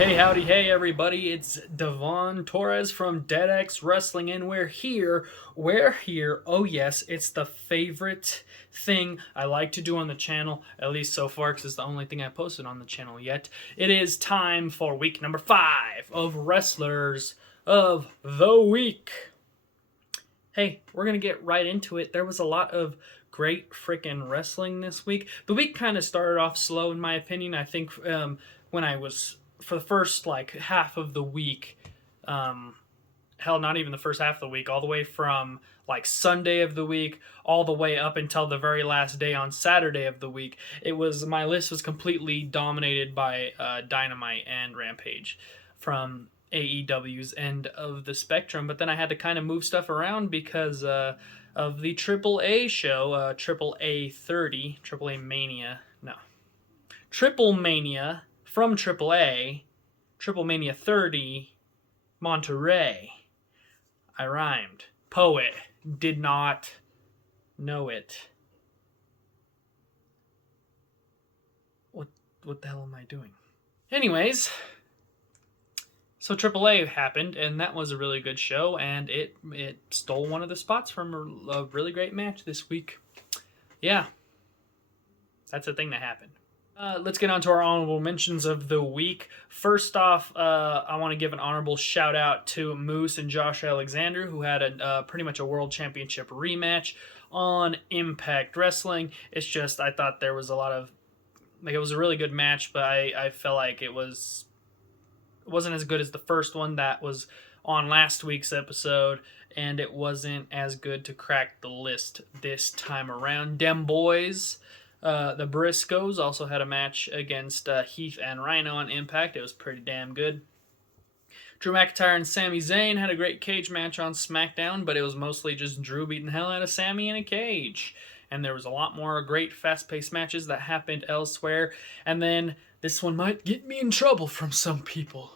Hey, howdy, hey, everybody. It's Devon Torres from XXX Wrestling, and we're here. We're here. Oh, yes, it's the favorite thing I like to do on the channel, at least so far, because it's the only thing I posted on the channel yet. It is time for week number 5 of Wrestlers of the Week. Hey, we're going to get right into it. There was a lot of great freaking wrestling this week. The week kind of started off slow, in my opinion. I think when I was for the first like half of the week, hell, not even the first half of the week, all the way from like Sunday of the week all the way up until the very last day on Saturday of the week, my list was completely dominated by Dynamite and Rampage from AEW's end of the spectrum. But then I had to kind of move stuff around because of the AAA show, AAA Mania, no, Triplemania from AAA, Triplemania 30, Monterey. I rhymed. Poet. Did not know it. What the hell am I doing? Anyways, so AAA happened, and that was a really good show, and it stole one of the spots from a really great match this week. Yeah, that's a thing that happened. Let's get on to our honorable mentions of the week. First off, I want to give an honorable shout out to Moose and Josh Alexander, who had pretty much a World Championship rematch on Impact Wrestling. It's just, I thought there was a lot of, it was a really good match, but I felt like it wasn't as good as the first one that was on last week's episode, and it wasn't as good to crack the list this time around. Dem boys. The Briscoes also had a match against Heath and Rhino on Impact. It was pretty damn good. Drew McIntyre and Sami Zayn had a great cage match on SmackDown, but it was mostly just Drew beating the hell out of Sami in a cage. And there was a lot more great fast-paced matches that happened elsewhere. And then this one might get me in trouble from some people.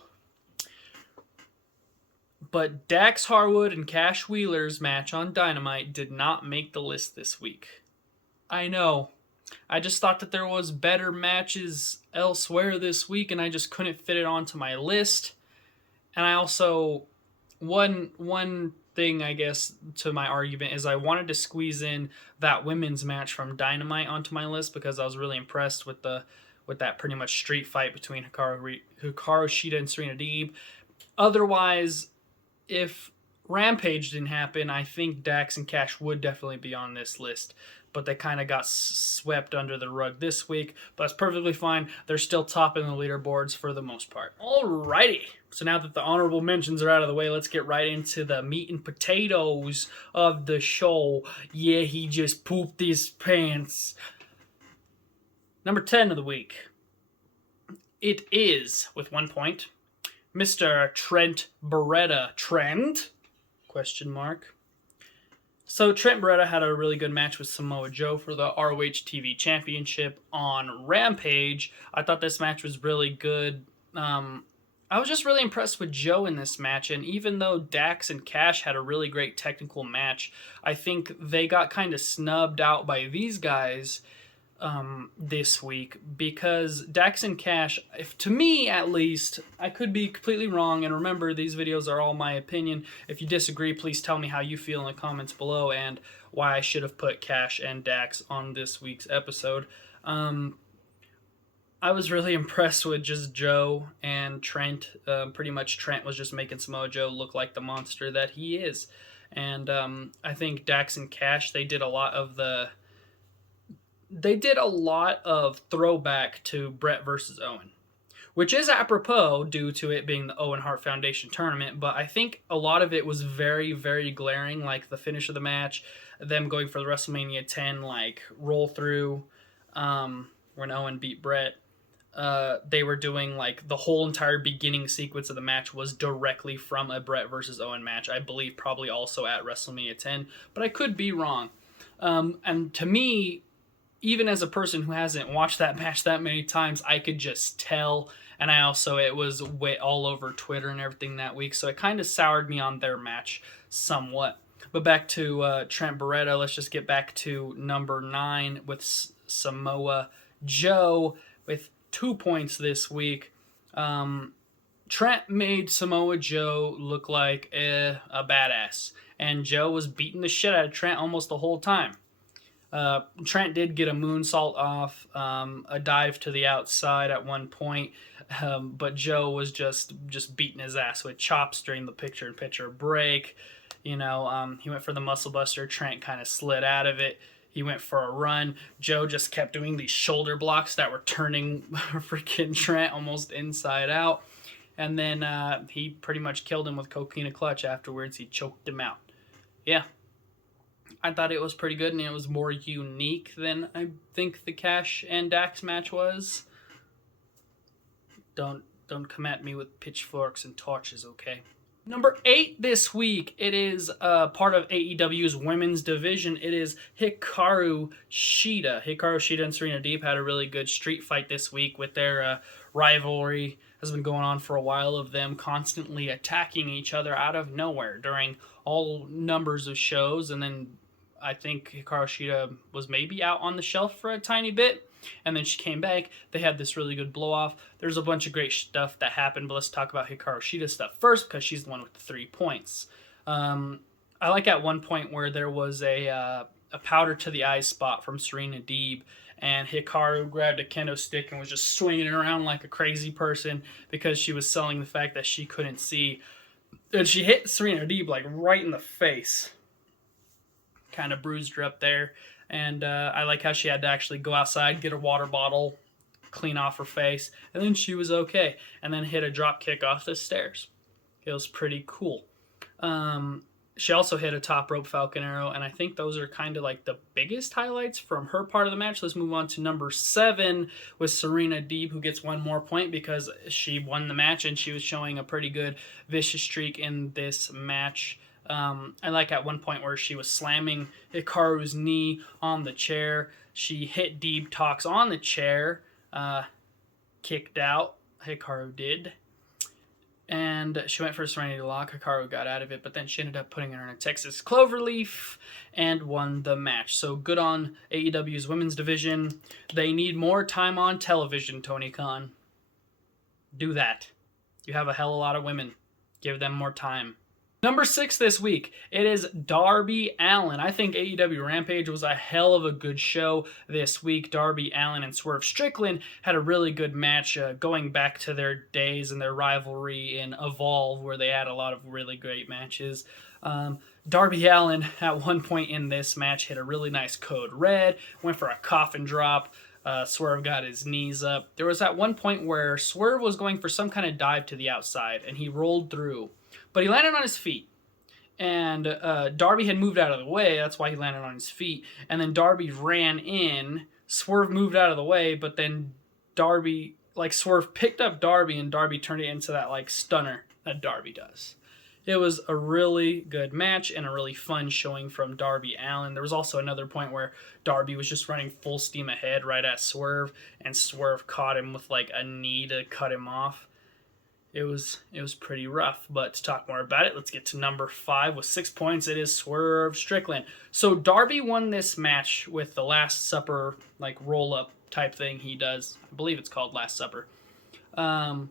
But Dax Harwood and Cash Wheeler's match on Dynamite did not make the list this week. I know. I just thought that there was better matches elsewhere this week, and I just couldn't fit it onto my list. And I also, one thing, I guess, to my argument is I wanted to squeeze in that women's match from Dynamite onto my list because I was really impressed with that pretty much street fight between Hikaru Shida and Serena Deeb. Otherwise, if Rampage didn't happen, I think Dax and Cash would definitely be on this list. But they kind of got swept under the rug this week. But that's perfectly fine. They're still topping the leaderboards for the most part. Alrighty. So now that the honorable mentions are out of the way, let's get right into the meat and potatoes of the show. Yeah, he just pooped his pants. Number 10 of the week. It is, with 1 point, Mr. Trent Beretta. Trent? Question mark. So Trent Beretta had a really good match with Samoa Joe for the ROH TV Championship on Rampage. I thought this match was really good. I was just really impressed with Joe in this match, and even though Dax and Cash had a really great technical match, I think they got kind of snubbed out by these guys this week because Dax and Cash, to me at least, I could be completely wrong, and remember, these videos are all my opinion. If you disagree, please tell me how you feel in the comments below and why I should have put Cash and Dax on this week's episode. I was really impressed with just Joe and Trent. Pretty much Trent was just making Samoa Joe look like the monster that he is, and I think Dax and Cash, they did a lot of throwback to Brett versus Owen, which is apropos due to it being the Owen Hart Foundation tournament, but I think a lot of it was very, very glaring, like the finish of the match, them going for the WrestleMania 10, like, roll through when Owen beat Brett. They were doing, like, the whole entire beginning sequence of the match was directly from a Brett versus Owen match, I believe probably also at WrestleMania 10, but I could be wrong. And to me, even as a person who hasn't watched that match that many times, I could just tell. And it was way all over Twitter and everything that week, so it kind of soured me on their match somewhat. But back to Trent Beretta, let's just get back to number 9 with Samoa Joe with 2 points this week. Trent made Samoa Joe look like a badass, and Joe was beating the shit out of Trent almost the whole time. Trent did get a moonsault off, a dive to the outside at one point, but Joe was just beating his ass with chops during the picture-in-picture break. He went for the muscle buster. Trent kind of slid out of it. He went for a run. Joe just kept doing these shoulder blocks that were turning freaking Trent almost inside out. And then he pretty much killed him with Coquina Clutch afterwards. He choked him out. Yeah, I thought it was pretty good, and it was more unique than I think the Cash and Dax match was. Don't come at me with pitchforks and torches, okay? Number 8 this week, it is part of AEW's women's division. It is Hikaru Shida. Hikaru Shida and Serena Deeb had a really good street fight this week with their rivalry. Has been going on for a while of them constantly attacking each other out of nowhere during all numbers of shows. And then I think Hikaru Shida was maybe out on the shelf for a tiny bit. And then she came back. They had this really good blow-off. There's a bunch of great stuff that happened, but let's talk about Hikaru Shida's stuff first because she's the one with the 3 points. I like at one point where there was a powder to the eyes spot from Serena Deeb, and Hikaru grabbed a kendo stick and was just swinging it around like a crazy person because she was selling the fact that she couldn't see. And she hit Serena Deeb like right in the face. Kind of bruised her up there. And I like how she had to actually go outside, get a water bottle, clean off her face, and then she was okay. And then hit a drop kick off the stairs. It was pretty cool. She also hit a top rope Falcon Arrow, and I think those are kind of like the biggest highlights from her part of the match. Let's move on to number 7 with Serena Deeb, who gets 1 more point because she won the match and she was showing a pretty good vicious streak in this match. I like at one point where she was slamming Hikaru's knee on the chair. She hit Deeb Talks on the chair, kicked out. Hikaru did. And she went for a Serenity Lock. Hikaru got out of it, but then she ended up putting her in a Texas Cloverleaf and won the match. So good on AEW's women's division. They need more time on television, Tony Khan. Do that. You have a hell of a lot of women. Give them more time. Number 6 this week, it is Darby Allin. I think AEW Rampage was a hell of a good show this week. Darby Allin and Swerve Strickland had a really good match going back to their days and their rivalry in Evolve, where they had a lot of really great matches. Darby Allin, at one point in this match, hit a really nice code red, went for a coffin drop. Swerve got his knees up. There was at one point where Swerve was going for some kind of dive to the outside, and he rolled through. But he landed on his feet. And Darby had moved out of the way. That's why he landed on his feet. And then Darby ran in. Swerve moved out of the way. But then Swerve picked up Darby. And Darby turned it into that, stunner that Darby does. It was a really good match and a really fun showing from Darby Allin. There was also another point where Darby was just running full steam ahead right at Swerve. And Swerve caught him with, a knee to cut him off. It was pretty rough, but to talk more about it, let's get to number 5 with 6 points. It is Swerve Strickland. So Darby won this match with the Last Supper, roll-up type thing he does. I believe it's called Last Supper. But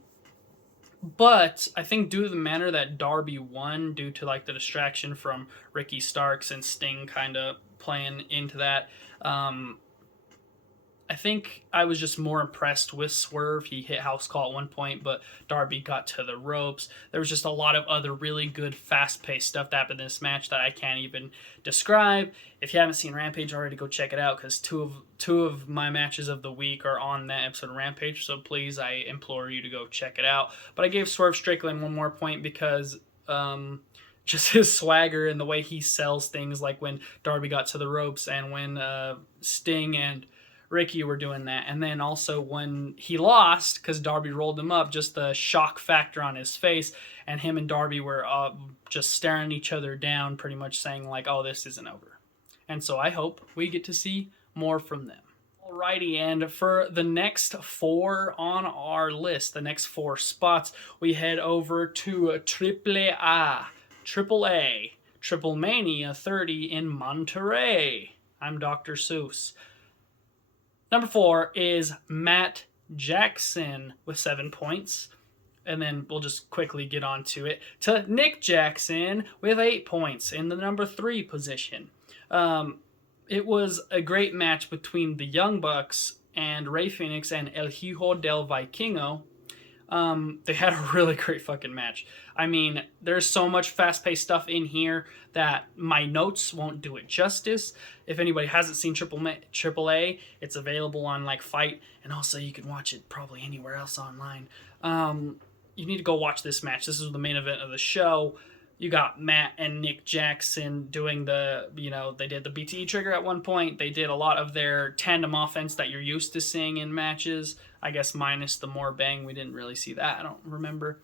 I think due to the manner that Darby won, due to the distraction from Ricky Starks and Sting kind of playing into that, I think I was just more impressed with Swerve. He hit house call at one point, but Darby got to the ropes. There was just a lot of other really good, fast-paced stuff that happened in this match that I can't even describe. If you haven't seen Rampage already, go check it out, because two of my matches of the week are on that episode of Rampage, so please, I implore you to go check it out. But I gave Swerve Strickland 1 more point because just his swagger and the way he sells things, like when Darby got to the ropes and when Sting and Ricky were doing that. And then also when he lost, because Darby rolled him up, just the shock factor on his face, and him and Darby were just staring each other down, pretty much saying oh, this isn't over. And so I hope we get to see more from them. Alrighty, and for the next 4 on our list, the next 4 spots, we head over to Triplemania, Triplemania 30 in Monterrey. I'm Dr. Seuss. Number 4 is Matt Jackson with 7 points. and then we'll just quickly get on to it, to Nick Jackson with 8 points in the number 3 position. It was a great match between the Young Bucks and Rey Fenix and El Hijo del Vikingo. They had a really great fucking match. I mean, there's so much fast-paced stuff in here that my notes won't do it justice. If anybody hasn't seen AAA, it's available on like Fight, and also you can watch it probably anywhere else online. You need to go watch this match. This is the main event of the show. You got Matt and Nick Jackson doing they did the BTE trigger at one point. They did a lot of their tandem offense that you're used to seeing in matches. I guess minus the more bang. We didn't really see that. I don't remember.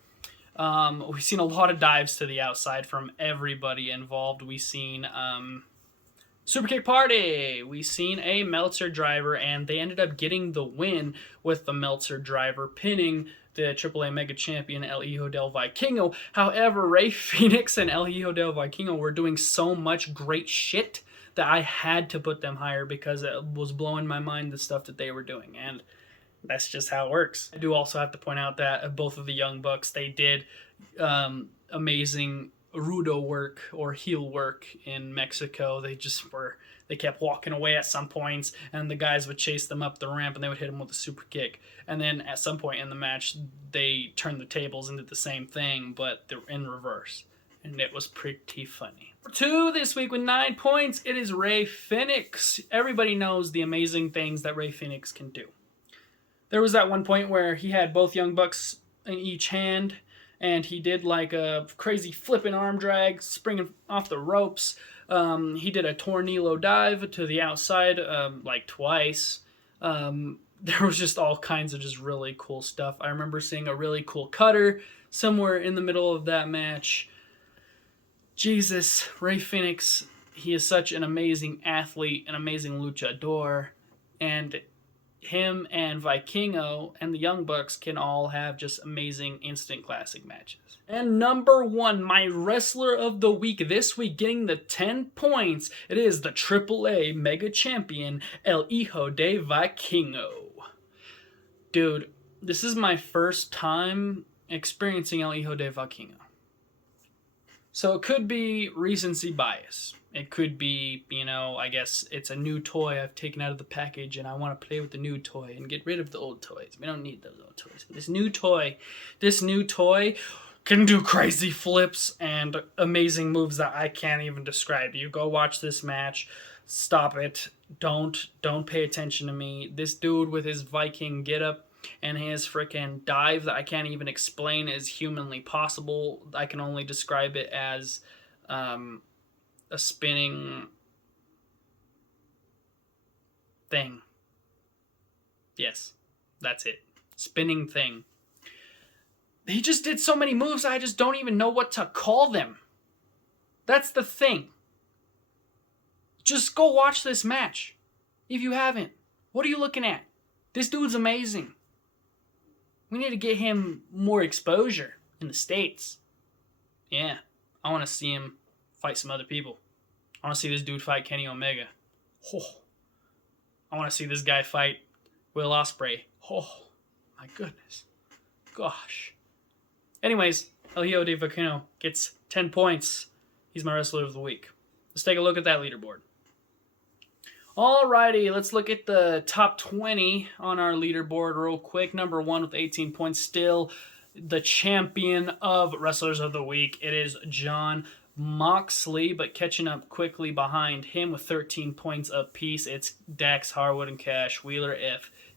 We've seen a lot of dives to the outside from everybody involved. We've seen Super Kick Party. We've seen a Meltzer driver, and they ended up getting the win with the Meltzer driver pinning the AAA Mega Champion El Hijo del Vikingo. However, Rey Fenix and El Hijo del Vikingo were doing so much great shit that I had to put them higher because it was blowing my mind the stuff that they were doing, and that's just how it works. I do also have to point out that both of the Young Bucks, they did amazing rudo work or heel work in Mexico. They kept walking away at some points, and the guys would chase them up the ramp, and they would hit them with a super kick. And then at some point in the match, they turned the tables and did the same thing, but they're in reverse. And it was pretty funny. Number 2 this week with 9 points, it is Rey Fenix. Everybody knows the amazing things that Rey Fenix can do. There was that one point where he had both Young Bucks in each hand, and he did like a crazy flipping arm drag, springing off the ropes. He did a tornillo dive to the outside like twice. There was just all kinds of just really cool stuff. I remember seeing a really cool cutter somewhere in the middle of that match. Jesus, Rey Fenix, he is such an amazing athlete, an amazing luchador, and him and Vikingo and the Young Bucks can all have just amazing instant classic matches. And number 1, my wrestler of the week this week, getting the 10 points, it is the AAA Mega Champion, El Hijo de Vikingo. Dude, this is my first time experiencing El Hijo de Vikingo. So it could be recency bias. It could be, I guess it's a new toy I've taken out of the package and I want to play with the new toy and get rid of the old toys. We don't need those old toys. This new toy can do crazy flips and amazing moves that I can't even describe. You go watch this match. Stop it. Don't pay attention to me. This dude with his Viking getup and his freaking dive that I can't even explain is humanly possible. I can only describe it as a spinning thing. Yes, that's it. Spinning thing. He just did so many moves, I just don't even know what to call them. That's the thing. Just go watch this match. If you haven't, what are you looking at? This dude's amazing. We need to get him more exposure in the States. Yeah, I want to see him fight some other people. I want to see this dude fight Kenny Omega. Oh, I want to see this guy fight Will Ospreay. Oh, my goodness. Gosh. Anyways, El Hijo de Vikingo gets 10 points. He's my wrestler of the week. Let's take a look at that leaderboard. Alrighty, let's look at the top 20 on our leaderboard real quick. Number 1 with 18 points, still the champion of Wrestlers of the Week. It is Jon Moxley, but catching up quickly behind him with 13 points apiece, it's Dax Harwood and Cash Wheeler,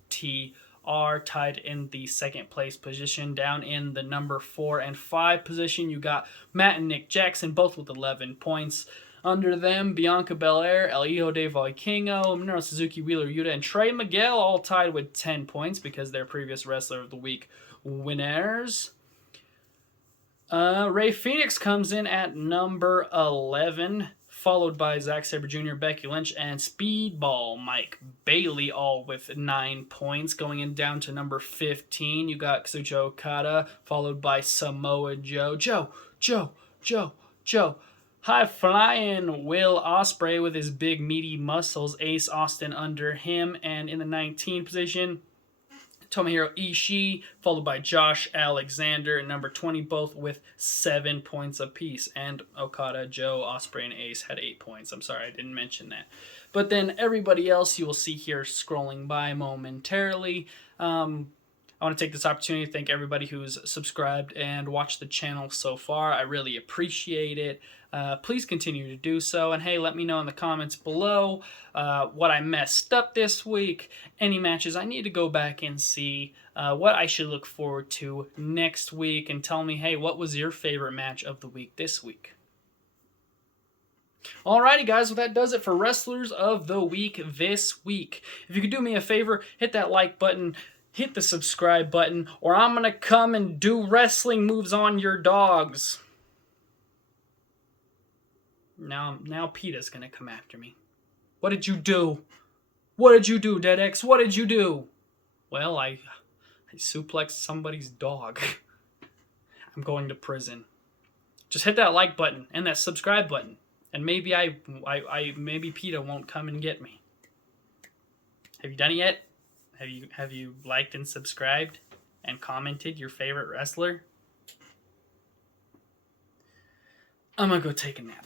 FTR, tied in the second place position. Down in the number 4 and 5 position, you got Matt and Nick Jackson, both with 11 points. Under them, Bianca Belair, El Hijo de Vikingo, Minoru Suzuki, Wheeler Yuta, and Trey Miguel all tied with 10 points because they're previous Wrestler of the Week winners. Rey Fenix comes in at number 11, followed by Zack Sabre Jr., Becky Lynch, and Speedball Mike Bailey, all with 9 points. Going in down to number 15, you got Kazuchika Okada, followed by Samoa Joe. Joe. High-flying Will Ospreay with his big, meaty muscles. Ace Austin under him. And in the 19 position, Tomohiro Ishii, followed by Josh Alexander at number 20, both with 7 points apiece. And Okada, Joe, Ospreay, and Ace had 8 points. I'm sorry, I didn't mention that. But then everybody else you will see here scrolling by momentarily. I want to take this opportunity to thank everybody who's subscribed and watched the channel so far. I really appreciate it. Please continue to do so. And hey, let me know in the comments below what I messed up this week, any matches I need to go back and see, what I should look forward to next week, and tell me, hey, what was your favorite match of the week this week? Alrighty guys, well that does it for Wrestlers of the Week this week. If you could do me a favor, hit that like button, hit the subscribe button, or I'm going to come and do wrestling moves on your dogs. Now PETA's going to come after me. What did you do? What did you do, DeadX? What did you do? Well, I suplexed somebody's dog. I'm going to prison. Just hit that like button and that subscribe button, and maybe maybe PETA won't come and get me. Have you done it yet? Have you liked and subscribed and commented your favorite wrestler? I'm gonna go take a nap.